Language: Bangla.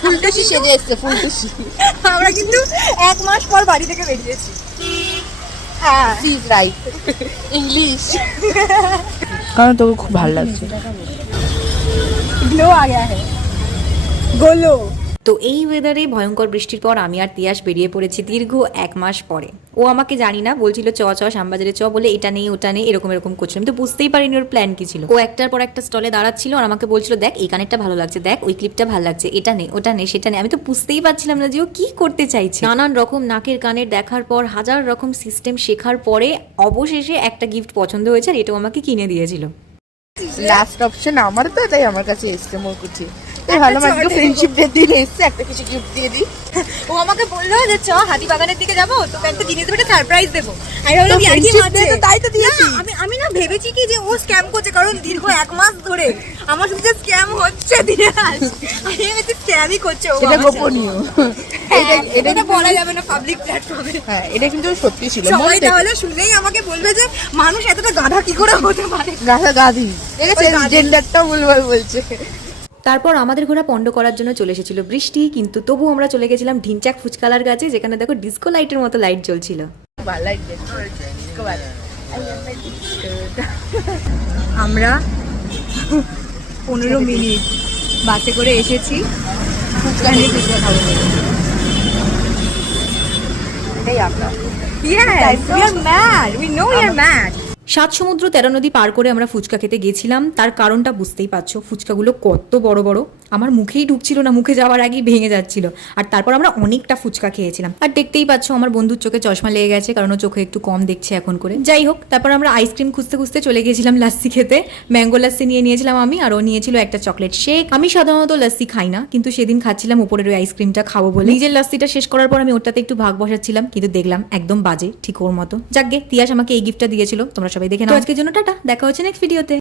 ফুলটুসি সেজে এসছে, ফুলটুসি। আমরা কিন্তু 1 মাস পর বাড়ি থেকে বেরিয়েছি। হ্যাঁ, ইজ রাইট, ইংলিশ। কারণ তোকে খুব ভালো লাগছে। গ্লো আ গয়া হ্যায়, গোলো। তো এই ওয়েদারে ভয়ঙ্কর বৃষ্টির পর আমি আর তিয়াস বেরিয়ে পড়েছি দীর্ঘ 1 মাস পরে। ও আমাকে জানি না বলছিল চ শ্যামবাজারে চ, বলে এটা নেই ওটা নেই এরকম করছিল। আমি তো বুঝতেই পারিনি ওর প্ল্যান কি ছিল। ও একটার পর একটা স্টলে দাঁড়াচ্ছিল আর আমাকে বলছিল দেখ এই কানেরটা ভালো লাগছে, দেখ ওই ক্লিপটা ভালো লাগছে, এটা নেই ওটা নেই সেটা নেই। আমি তো বুঝতেই পারছিলাম না যে ও কি করতে চাইছে। নানান রকম নাকের কানের দেখার পর, হাজার রকম সিস্টেম শেখার পরে অবশেষে একটা গিফট পছন্দ হয়েছে আর এটাও আমাকে কিনে দিয়েছিল। লাস্ট অপশন আমার তো, তাই আমার কাছে এসছে মোরকুচি। ভালো, আজকে ফ্রেন্ডশিপ ডে দিন এসছে, একটা কিছু গিফট দিয়ে দিই। ও আমাকে বললো যে চ হাতিবাগানের দিকে যাবো, তোকে একটা জিনিস দেবো, সারপ্রাইজ দেবো। আমি ভাবলাম কি friendship day তো তাই তো দিয়েছি। আমি না ভেবেছি কি যে ও স্ক্যাম করছে, কারণ দীর্ঘ 1 মাস ধরে আমার সাথে স্ক্যাম হচ্ছে দিনাজ। আমি ভেবেছি স্ক্যামই করছে ও। এটা গোপনীয়, এটা বলা যাবে না পাবলিক প্ল্যাটফর্মে। হ্যাঁ এটা কিন্তু সত্যি ছিল। সবাই তাহলে শুনলেই আমাকে বলবে যে মানুষ এতটা গাধা কি করে হতে পারে। গাধা গাধি, ঠিক আছে, জেন্ডারটাও ভুলভাল বলছে। তারপর আমাদের ঘোড়া পণ্ড করার জন্য চলে এসেছিল বৃষ্টি, কিন্তু তবু আমরা চলে গেছিলাম ঢিনচাক ফুচকালার কাছে, যেখানে দেখো ডিস্কো লাইটের মতো লাইট জ্বলছিল। ভালো লাগছে। আমরা 15 মিনিট বাসে করে এসেছি। এটাই আমরা। Yes, we are mad. We know we are mad. 7 সমুদ্র 13 নদী পার করে আমরা ফুচকা খেতে গেছিলাম। তার কারণটা বুঝতেই পারছো, ফুচকাগুলো কত বড় বড়, আমার মুখেই ঢুকছিল না, মুখে যাওয়ার আগেই ভেঙে যাচ্ছিল। আর তারপর আমরা অনেকটা ফুচকা খেয়েছিলাম। আর দেখতেই পাচ্ছ আমার বন্ধুর চোখে চশমা লেগে গেছে, কারণ ও চোখে একটু কম দেখছে এখন করে। যাই হোক, তারপর আমরা আইসক্রিম খুঁজতে খুঁজতে চলে গেছিলাম লাস্সি খেতে। ম্যাঙ্গো লাস্সি নিয়েছিলাম আমি, আর ও নিয়েছিল একটা চকলেট শেক। আমি সাধারণত লাস্সি খাই না, কিন্তু সেদিন খাচ্ছিলাম উপরের ওই আইসক্রিমটা খাবো বলে। নিজের লাস্সিটা শেষ করার পর আমি ওটাতে একটু ভাগ বসাচ্ছিলাম, কিন্তু দেখলাম একদম বাজে, ঠিক ওর মতো। যাকগে, তিয়াস আমাকে এই গিফটটা দিয়েছিল, তোমরা সবাই দেখে নাও। আজকের জন্য টাটা, দেখা হচ্ছে নেক্সট ভিডিওতে।